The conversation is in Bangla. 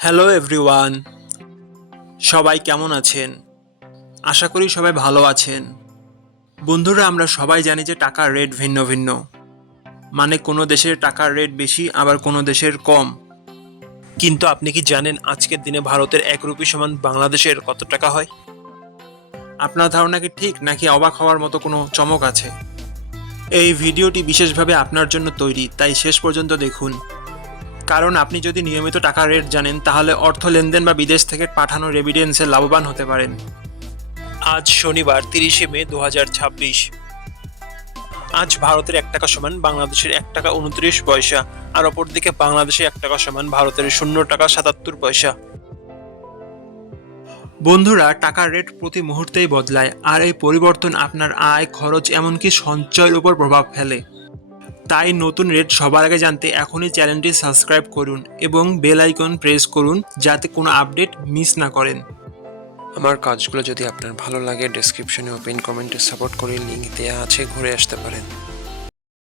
হ্যালো এভরিওয়ান, সবাই কেমন আছেন? আশা করি সবাই ভালো আছেন। বন্ধুরা, আমরা সবাই জানি যে টাকার রেট ভিন্ন ভিন্ন। মানে কোনো দেশের টাকার রেট বেশি, আবার কোনো দেশের কম। কিন্তু আপনি কি জানেন আজকের দিনে ভারতের 1 রুপি সমান বাংলাদেশের কত টাকা হয়? আপনার ধারণা কি ঠিক, নাকি অবাক হওয়ার মতো কোনো চমক আছে? এই ভিডিওটি বিশেষভাবে আপনার জন্য তৈরি, তাই শেষ পর্যন্ত দেখুন। কারণ আপনি যদি নিয়মিত টাকার রেট জানেন, তাহলে অর্থ লেনদেন বা বিদেশ থেকে পাঠানো রেমিটেন্সে লাভবান হতে পারেন। আজ শনিবার 30শে মে 2026। আজ ভারতের 1 টাকা সমান বাংলাদেশের 1 টাকা 29 পয়সা, আর অপরদিকে বাংলাদেশে 1 টাকা সমান ভারতের 0 টাকা 77 পয়সা। বন্ধুরা, টাকার রেট প্রতি মুহূর্তেই বদলায়, আর এই পরিবর্তন আপনার আয়, খরচ, এমনকি সঞ্চয়ের উপর প্রভাব ফেলে। তাই নতুন রেট সবার আগে জানতে এখনই চ্যানেলটি সাবস্ক্রাইব করুন এবং বেল আইকন প্রেস করুন, যাতে কোনো আপডেট মিস না করেন। আমার কাজগুলো যদি আপনার ভালো লাগে, ডেসক্রিপশনে ও পিন কমেন্টে সাপোর্ট করে লিঙ্ক দেওয়া আছে, ঘুরে আসতে পারেন।